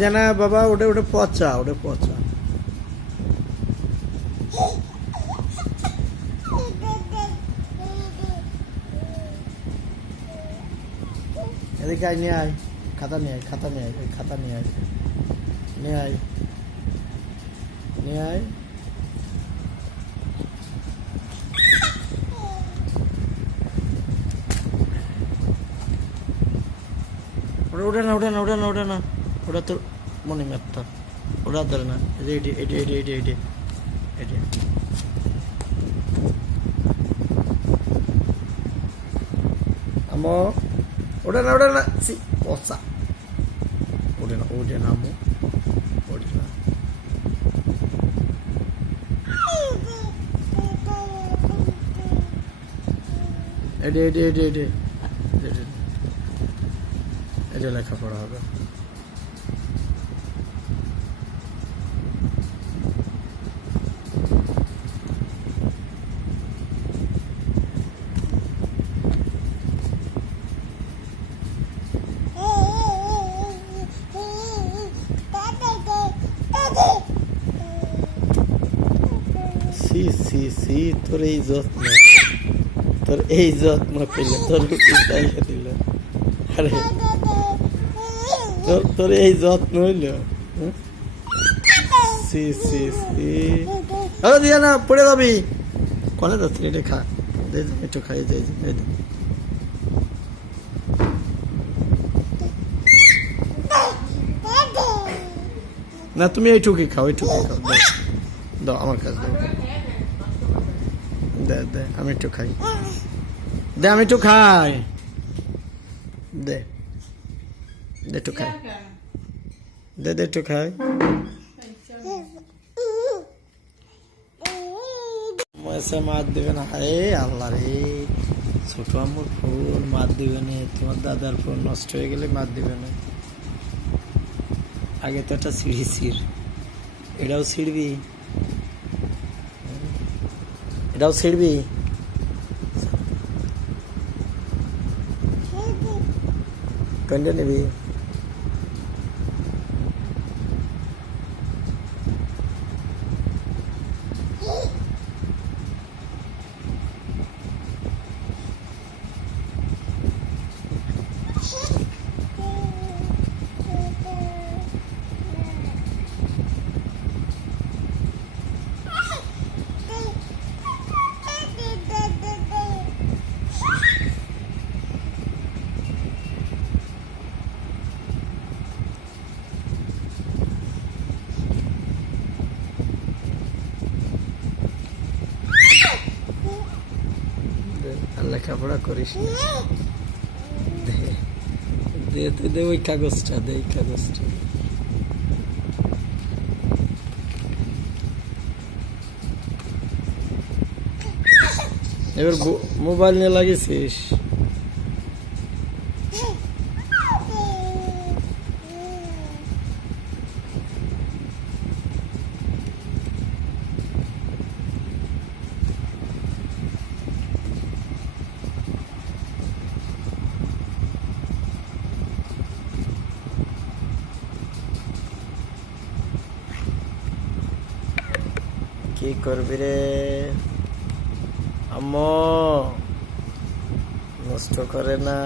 জানা বাবা, ওটা ওটা পচা ওটা পচা। এদিকে আয়, নিয়ে আয়, খাতা নিয়ে আয়, খাতা নিয়ে আয় খাতা নিয়ে আয়। নিয়ে আয় নিয়ে আয়। ওটা না ওটা না ওটা না ওটা না। ওটা তোর মনে ম্যাপটা ওটা ধরে না এটি এটি এটি এটি এটি এটি আমো ওটা না ওটা না, সি পচা ওটা না ওটা না, আমো ওটা না। এটি এটি এটি এটা লেখাপড়া হবে। সি সি, তোর এই যত্ন। তোর এই যত্ন পেল তোর উঠাইয়া দিল। আরে, তোর তোর এই যত্ন হইল? সি সি সি। আরে দিয়া না পড়ে যাবি। কনে যাচ্ছি এটা খা। একটু খাই, দে। না, তুমি এইটুকুই খাও এইটুকুই খাও। দাও আমার কাছে দে দে, আমি একটু খাই। দে, আমি একটু খাই। দে। দে একটু খাই। দে দে একটু খাই। এসে না। ফুল দিবে তোমার দাদার ফুল নষ্ট হয়ে গেলে মার দিবে না। আগে তো একটা সিঁড়ি ছিড়। এটাও ছিড়বি? এটাও ছিড়বি কোনটা নিবি লেখাপড়া করিস দে দে ওই কাগজটা দে কাগজটা। এবার মোবাইল নিয়ে লাগিয়েছিস? কি করবি রে? আম নষ্ট করে না।